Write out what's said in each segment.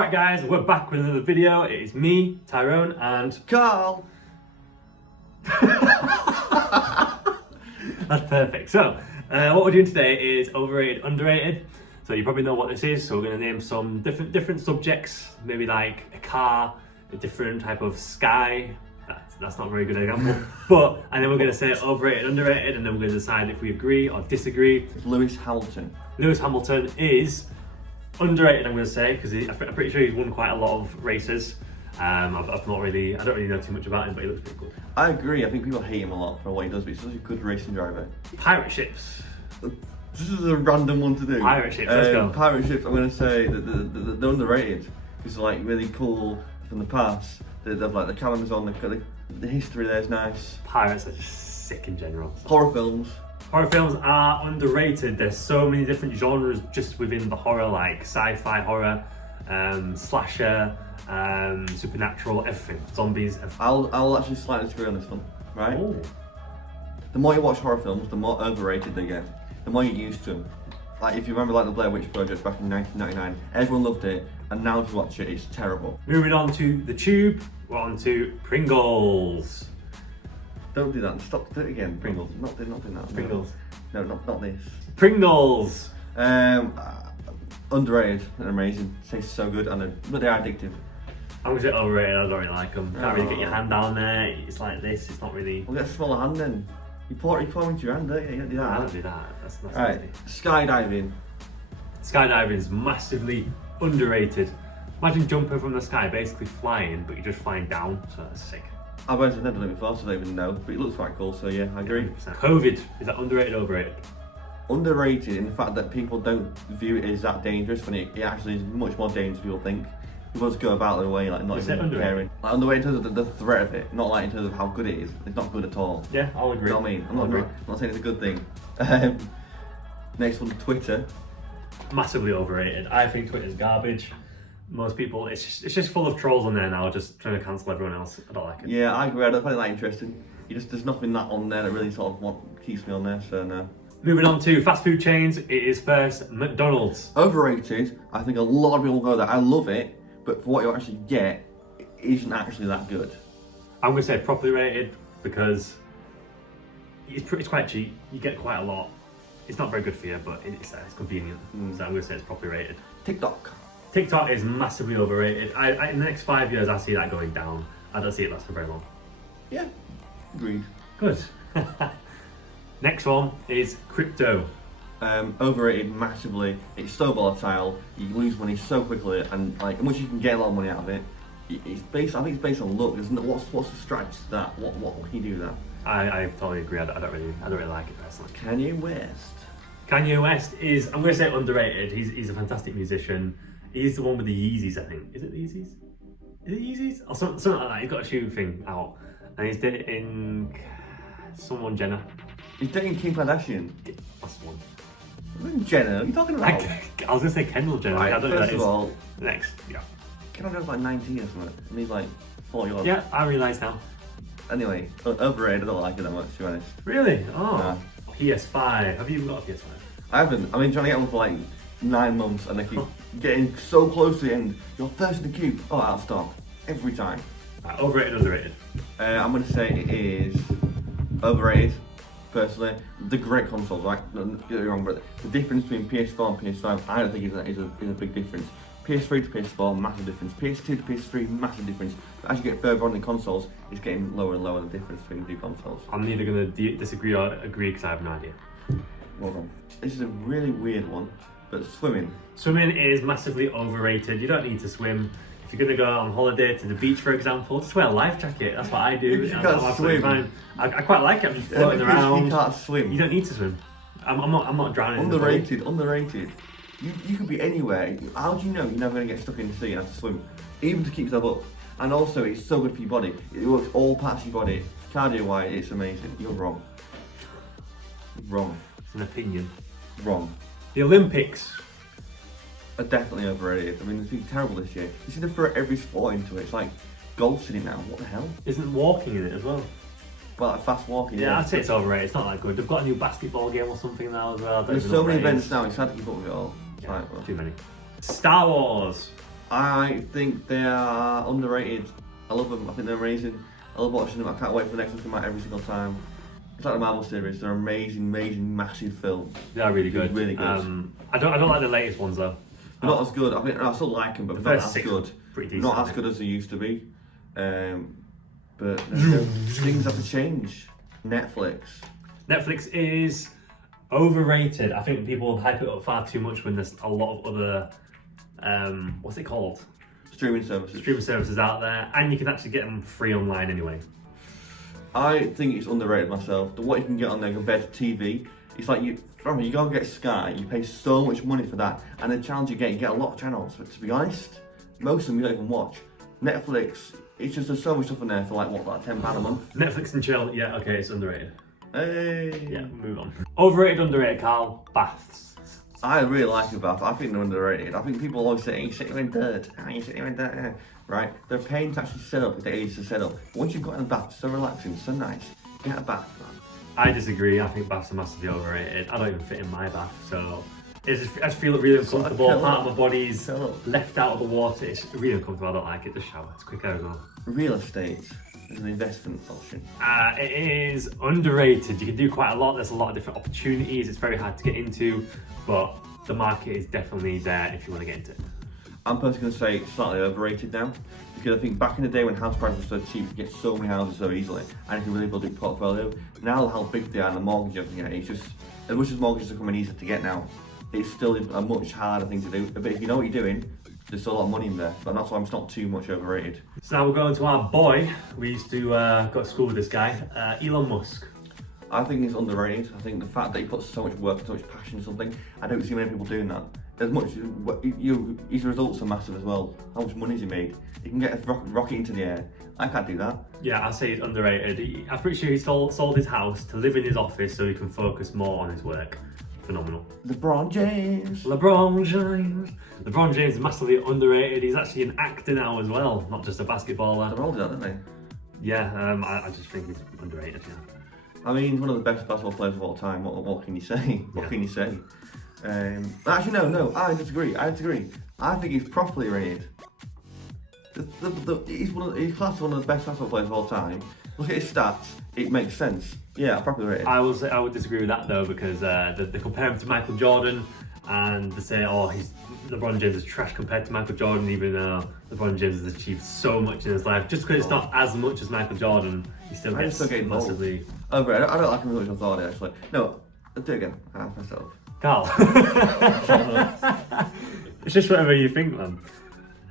Alright guys, we're back with another video. It is me, Tyrone, and Carl. that's perfect. So, what we're doing today is overrated, underrated. So you probably know what this is. So we're going to name some different subjects, maybe like a car, a different type of sky. That's not a very good example. And then we're going to say overrated, underrated, and then we're going to decide if we agree or disagree. Lewis Hamilton. Lewis Hamilton is underrated, I'm going to say, because I'm pretty sure he's won quite a lot of races. I don't really know too much about him, but he looks pretty good. I agree. I think people hate him a lot for what he does, but he's such a good racing driver. Pirate ships. This is a random one to do. Pirate ships, let's go. Pirate ships, I'm going to say that they're underrated. It's like really cool from the past. They've like the calendars on, the history there is nice. Pirates are just sick in general. Horror films. Horror films are underrated. There's so many different genres just within the horror, like sci-fi horror, slasher, supernatural, everything. Zombies, everything. I'll actually slightly disagree on this one, right? Ooh. The more you watch horror films, the more overrated they get. The more you get used to them. Like if you remember like the Blair Witch Project back in 1999, everyone loved it, and now if you watch it, it's terrible. Moving on to the tube, we're on to Pringles. Don't do that. Stop. Do it again. Pringles. Not doing that. Pringles. No, not this. Pringles. Underrated and amazing. Tastes so good, but they are addictive. I'm gonna say overrated. I don't really like them. Can't really get your hand down there. It's like this. It's not really. Well, get a smaller hand then. You pour into your hand, don't you? You don't do that. I don't do that. That's Alright. Skydiving. Skydiving is massively underrated. Imagine jumping from the sky, basically flying, but you're just flying down. So that's sick. I've never done it before, so I don't even know. But it looks quite cool, so yeah, I agree. 100%. COVID, is that underrated or overrated? Underrated in the fact that people don't view it as that dangerous when it actually is much more dangerous than people think. People just go about their way like not even caring. Like underrated in terms of the threat of it, not like in terms of how good it is. It's not good at all. Yeah, I'll agree. You know what I mean? I'm not saying it's a good thing. Next one, Twitter. Massively overrated. I think Twitter's garbage. Most people, it's just full of trolls on there now, just trying to cancel everyone else. I don't like it. Yeah, I agree. I don't find that interesting. There's nothing that on there that really sort of keeps me on there. So no. Moving on to fast food chains, it is first McDonald's. Overrated. I think a lot of people go there. I love it, but for what you actually get, it isn't actually that good. I'm going to say properly rated because it's quite cheap. You get quite a lot. It's not very good for you, but it's convenient. So I'm going to say it's properly rated. TikTok is massively overrated. In the next 5 years, I see that going down. I don't see it lasting very long. Yeah, agreed. Good. Next one is crypto. Overrated massively. It's so volatile. You lose money so quickly, and like much you can get a lot of money out of it. I think it's based on luck. What's the strategy to that? What can you do with that? I totally agree. I don't really like it personally. Kanye West is, I'm going to say underrated. He's a fantastic musician. He's the one with the Yeezys, I think. Is it the Yeezys? Is it Yeezys? Or something like that. He's got a shoe thing out. And he's dating someone Jenner. He's dating Kim Kardashian. That's the one. Jenner, what are you talking about? I was going to say Kendall Jenner. Right, I don't know first of all, next, yeah. Kendall's like 19 or something. And he's like 40 odd. Yeah, I realise now. Anyway, overrated. I don't like it that much, to be honest. Really? Oh. Nah. PS5. Have you even got a PS5? I haven't. I've been trying to get one for like 9 months and I keep getting so close to the end. You're first in the queue. Oh, out of stock. Every time. Overrated, underrated? I'm going to say it is overrated, personally. The great consoles, right? Don't get me wrong, but the difference between PS4 and PS5, I don't think is a big difference. PS3 to PS4, massive difference. PS2 to PS3, massive difference. But as you get further on in consoles, it's getting lower and lower the difference between the two consoles. I'm neither going to disagree or agree because I have no idea. Well done. This is a really weird one, but swimming. Swimming is massively overrated. You don't need to swim. If you're going to go on holiday to the beach, for example, just wear a life jacket. That's what I do. You can't swim. Fine. I quite like it. I'm just floating around. You can't swim. You don't need to swim. I'm not drowning. Underrated. You could be anywhere. How do you know you're never going to get stuck in the sea and have to swim? Even to keep yourself up. And also, it's so good for your body. It works all parts of your body. Cardio-wise, it's amazing. You're wrong. It's an opinion. Wrong. The Olympics are definitely overrated. I mean, it's been terrible this year. You seem to throw every sport into it. It's like golf's in it now. What the hell? Isn't walking in it as well? Well, like fast walking. Yeah, I'd say it's overrated. It's not that good. They've got a new basketball game or something now as well. There's so many events now. It's hard to keep up with it all. Yeah, too many. Star Wars. I think they are underrated. I love them. I think they're amazing. I love watching them. I can't wait for the next one to come out every single time. It's like the Marvel series. They're amazing, amazing, massive films. They are really good. Really good. I don't like the latest ones though. They're not as good. I mean, I still like them, but The they're not first as six good. pretty decent, Not I as think. good as they used to be. But things have to change. Netflix is overrated. I think people hype it up far too much when there's a lot of other, what's it called? Streaming services. Streaming services out there, and you can actually get them free online anyway. I think it's underrated myself. What you can get on there compared to TV, it's like you go and get Sky, you pay so much money for that, and the channels you get a lot of channels, but to be honest, most of them you don't even watch. Netflix, it's just there's so much stuff in there for like £10 a month. Netflix and chill, yeah, okay, it's underrated. Hey. Yeah, move on. Overrated, underrated, Carl, baths. I really like a bath. I think they're underrated. I think people always say, you sit here in dirt, you sit here in dirt, right? They're paying to actually set up if they're easy to set up. Once you've got in a bath, it's so relaxing, so nice. Get a bath, man. I disagree, I think baths are massively overrated. I don't even fit in my bath, so I just feel really uncomfortable. Part of my body's left out of the water. It's really uncomfortable, I don't like it. Just shower, it's quick as well. Real estate is an investment option. It is underrated. You can do quite a lot. There's a lot of different opportunities. It's very hard to get into, but the market is definitely there if you want to get into it. I'm personally going to say it's slightly overrated now, because I think back in the day when house prices were so cheap, you get so many houses so easily, and you can really build a portfolio. Now how big they are and the mortgage you have to get, it's just, as much as mortgages are coming easier to get now, it's still a much harder thing to do. But if you know what you're doing, there's still a lot of money in there, but that's why it's not too much overrated. So now we're going to our boy. We used to go to school with this guy, Elon Musk. I think it's underrated. I think the fact that he puts so much work, so much passion into something, I don't see many people doing that. As much, his results are massive as well. How much money has he made? He can get a rocket into the air. I can't do that. Yeah, I'd say he's underrated. I'm pretty sure he sold his house to live in his office so he can focus more on his work. Phenomenal. LeBron James. LeBron James is massively underrated. He's actually an actor now as well, not just a basketballer. They're all that, aren't they? Yeah, I just think he's underrated, yeah. I mean, he's one of the best basketball players of all time. What can you say? What can you say? Actually, no, I disagree. I think he's properly rated. He's classed as one of the best basketball players of all time. Look at his stats, it makes sense. Yeah, properly rated. I would disagree with that though, because they compare him to Michael Jordan, and they say, LeBron James is trash compared to Michael Jordan, even though LeBron James has achieved so much in his life. Just because it's not as much as Michael Jordan, he still gets massively. Oh, right, I don't like him as much as I thought actually. No, do it again. I have myself. Carl. It's just whatever you think, man.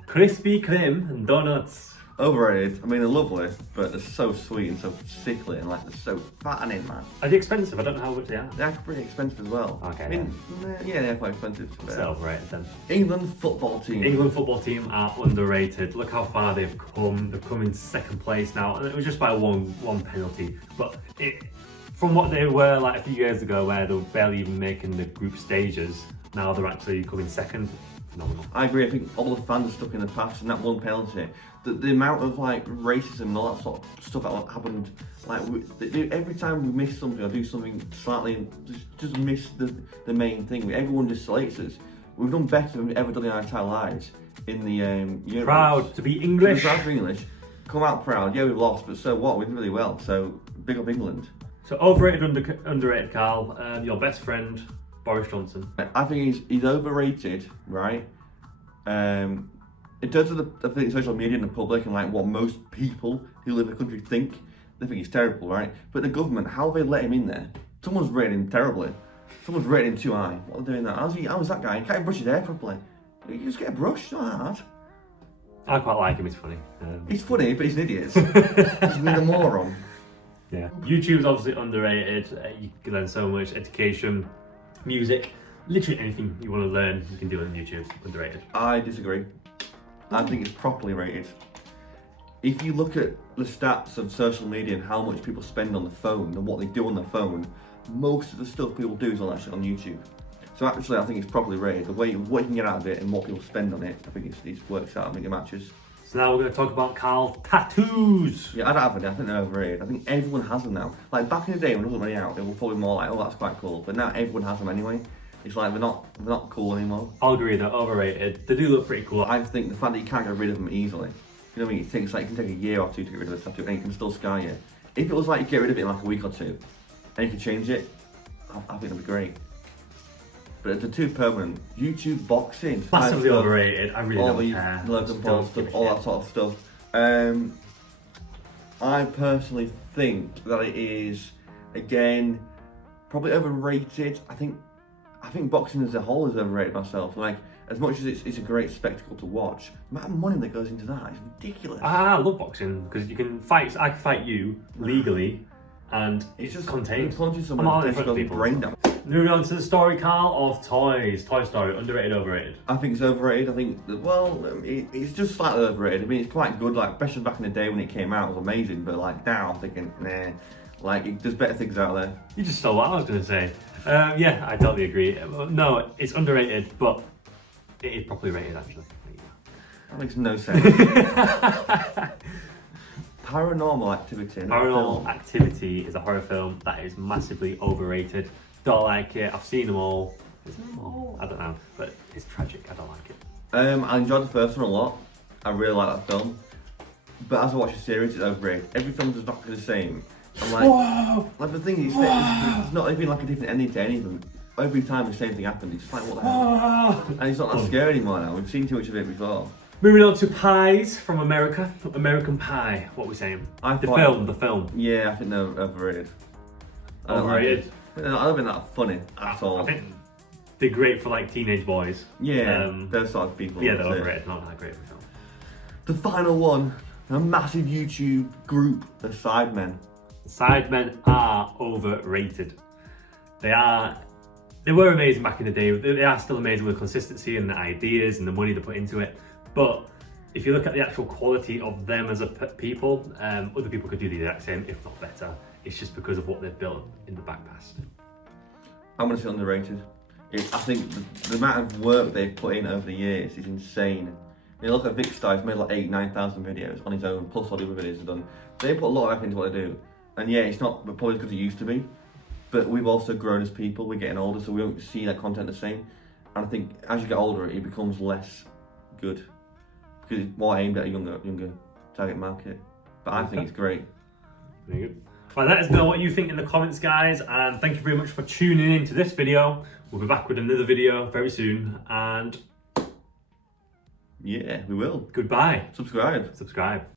Krispy Kreme and donuts. Overrated. I mean, they're lovely, but they're so sweet and so sickly, and like they're so fattening, man. Are they expensive? I don't know how much they are. They're pretty expensive as well. Okay. I mean, yeah, they're quite expensive. It's overrated then. England football team. England football team are underrated. Look how far they've come. They've come in second place now, and it was just by one penalty. But from what they were like a few years ago, where they were barely even making the group stages, now they're actually coming second. Phenomenal. I agree. I think all the fans are stuck in the past, and that one penalty, the amount of like racism and all that sort of stuff that happened, like every time we miss something or do something slightly and just miss the main thing, everyone just slates us. We've done better than we've ever done in our entire lives in the Euros. Proud to be English. Proud to be English. Come out proud. Yeah, we've lost, but so what? We did really well. So big up England. So overrated, underrated, Carl. Your best friend, Boris Johnson. I think he's overrated, right? In terms of the social media and the public and like what most people who live in the country think, they think he's terrible, right? But the government, how they let him in there? Someone's rated him terribly. Someone's rated him too high. What are they doing that? How's that guy? He can't even brush his hair properly. You just get a brush, it's not hard. I quite like him, he's funny. He's funny, but he's an idiot. He's a moron. Yeah. YouTube's obviously underrated. You can learn so much, education, music, literally anything you want to learn, you can do on YouTube. Underrated. I disagree. I think it's properly rated. If you look at the stats of social media and how much people spend on the phone and what they do on the phone, most of the stuff people do is actually on YouTube. So actually, I think it's properly rated. The way what you can get out of it and what people spend on it, I think it works out. I think it matches. So now we're going to talk about Carl's tattoos. Yeah, I don't have any. I think they're overrated. I think everyone has them now. Like back in the day when it wasn't really out, it was probably more like, oh, that's quite cool. But now everyone has them anyway. It's like they're not cool anymore. I'll agree, they're overrated. They do look pretty cool. I think the fact that you can't get rid of them easily, you know what I mean? It takes like, it can take a year or two to get rid of a tattoo and it can still scar you. If it was like you get rid of it in like a week or two and you can change it, I think it'd be great. But if they're too permanent, YouTube boxing. Massively overrated. I really all don't the care. Logan Paul stuff, all that sort of stuff. I personally think that it is, again, probably overrated. I think boxing as a whole is overrated myself. Like, as much as it's a great spectacle to watch, the amount of money that goes into that is ridiculous. I love boxing because you can fight. I can fight you legally, and It's just contained. plunging I'm not someone in front of people. brain damage. Moving on to the story, Carl, of toys. Toy Story, underrated, overrated. I think it's overrated. I think, well, it's just slightly overrated. I mean, it's quite good, like, especially back in the day when it came out, it was amazing. But, like, now I'm thinking, nah, like, there's better things out there. You just stole what I was going to say. Yeah, I totally agree. No, it's underrated, but it is properly rated, actually. That makes no sense. Paranormal Activity. Paranormal Activity is a horror film that is massively overrated. Don't like it. I've seen them all. Is it them all? I don't know, but it's tragic. I don't like it. I enjoyed the first one a lot. I really like that film. But as I watch the series, it's overrated. Every film does not be the same. I'm like, Whoa! like the thing is, it's not even like a different ending to anything. Every time the same thing happens, it's just like, what the hell? And it's not that scary anymore now. We've seen too much of it before. Moving on to pies from America. American Pie. What are we saying? The film. Yeah, I think they're overrated. Overrated. I don't think that's funny at all. I think they're great for like teenage boys. Yeah, those sort of people. Yeah, they're overrated. Not that great of a film. The final one, a massive YouTube group, the Sidemen. Sidemen are overrated. They were amazing back in the day. They are still amazing with consistency and the ideas and the money they put into it. But if you look at the actual quality of them as a people, other people could do the exact same, if not better. It's just because of what they've built in the back past. I'm going to say underrated. I think the amount of work they've put in over the years is insane. You look at Vic Star, he's made like 9,000 videos on his own, plus all the other videos he's done. They put a lot of effort into what they do. And yeah, it's not probably as good as it used to be, but we've also grown as people, we're getting older, so we don't see that content the same. And I think as you get older, it becomes less good, because it's more aimed at a younger target market. But I think it's great. Very good. Well, let us know what you think in the comments, guys, and thank you very much for tuning in to this video. We'll be back with another video very soon, and yeah, we will. goodbye. Subscribe.